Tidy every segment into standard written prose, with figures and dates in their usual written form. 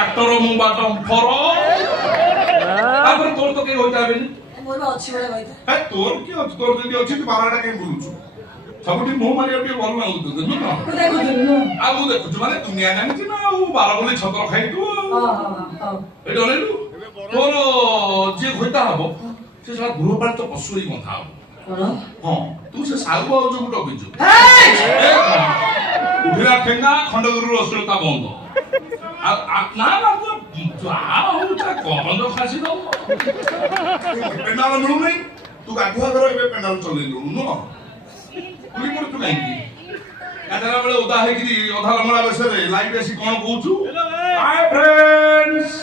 tractor Mumba dumper तापर तोर तो के होइता बेनी मोर अच्छी बड़ा होइता है तोर की तोर जदी अछि तू बाराटा के बोलुछु सबठी मोह मारिया के भल ना होत न ना आ मु देखु माने दुनिया जानि छी ना ओ बारा बोले छतर खाइ तू हां ए डलेलु तोर जे होइता हबो से सब गृहपाल तो पशुई गंथा हबो कोन हां तू से सागु आ जो मुटो बिजु उठिला ठेंगा खंडगुरु रसलता बंद ना ना तू आ होता कोन खासी दो पेनाल मिलु नहीं तू गाधुआ घर एबे पेनाल चलेलु न पुली पड़ तू नहीं गाधरा बेले उदा हे कि अधा लंगड़ा बेसरे लाइव एसी कोन कहूछु हाय फ्रेंड्स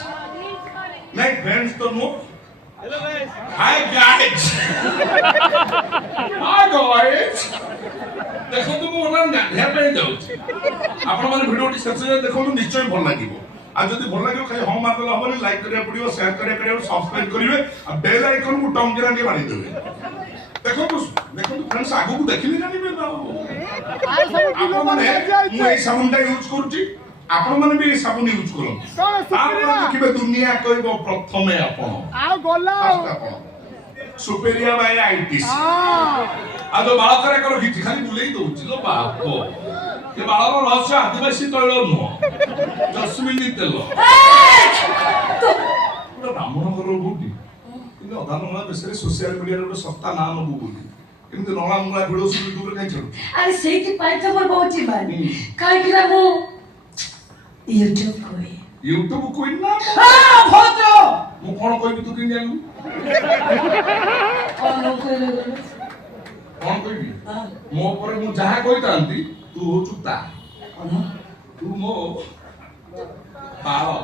नहीं फ्रेंड्स तो no hi guys hi guys देखो तुम ओनन गाधे पे जाउछी आपण माने वीडियो टी सबसे देखो तो निश्चय भल लागिवो आ जदी भल लागिवो खाली हम मारले हबनी लाइक करिया पड़ियो शेयर करिया सब्सक्राइब करिवे आ बेल आइकन को टम जरा के बाड़ी देबे देखो फ्रेंड्स आगु को देखिले जानिबे ना आपण माने मु ए साबुनटा यूज करूची आपण माने भी साबुन यूज करो आपण देखिबे दुनिया कहबो प्रथमे आपण आ गला सुपेरिया बाय आईटीसी आ जो बाळ करे करो किछि खाली बुलेई दउछि लो बापो के बाळर रहस्य आदिवासी तैल नुह जस्मिनी तेल तो ब्राह्मण घर बोटी কিন্তু অধান মঙ্গলা বেসরে সোশ্যাল মিডিয়ার একটা সস্তা নাম নবু বলি কিন্তু নলা মঙ্গলা ভিডিও শুরু দূরে কাই ছড়ু আরে সেইটি পাইতো মোর বহুত মানে কাই কিরা মু यूट्यूब कोई ना हां भद्र मु कोन कहबी तू किन जानू कोन कहले कोन कहबी मो पर मु जहा कहितांती तू हो चुता तू मो पाओ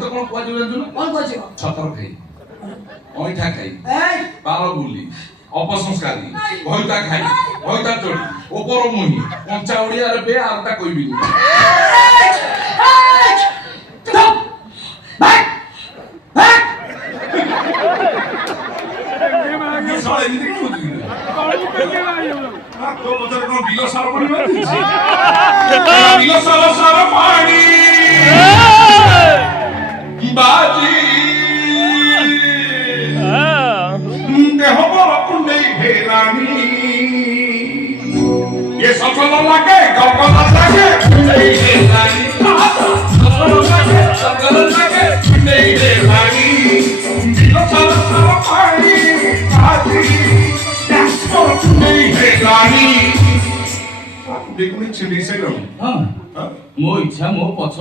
तो कोन कहजो जानू कोन कहजो छतर खाई ओइठा खाई पालो बुली अपसंस्कारी भयता खाई भयता चोरी ओपर मुही पंचा ओडिया रे बे आरता कहबी ये सफल लगे गलगल लगे नहीं देवानी सफल लगे गलगल लगे नहीं देवानी दिल सारा सारा पानी आजी डैशबोर्ड नहीं देवानी देखो चिड़ी से गम हां मो इच्छा मो पछ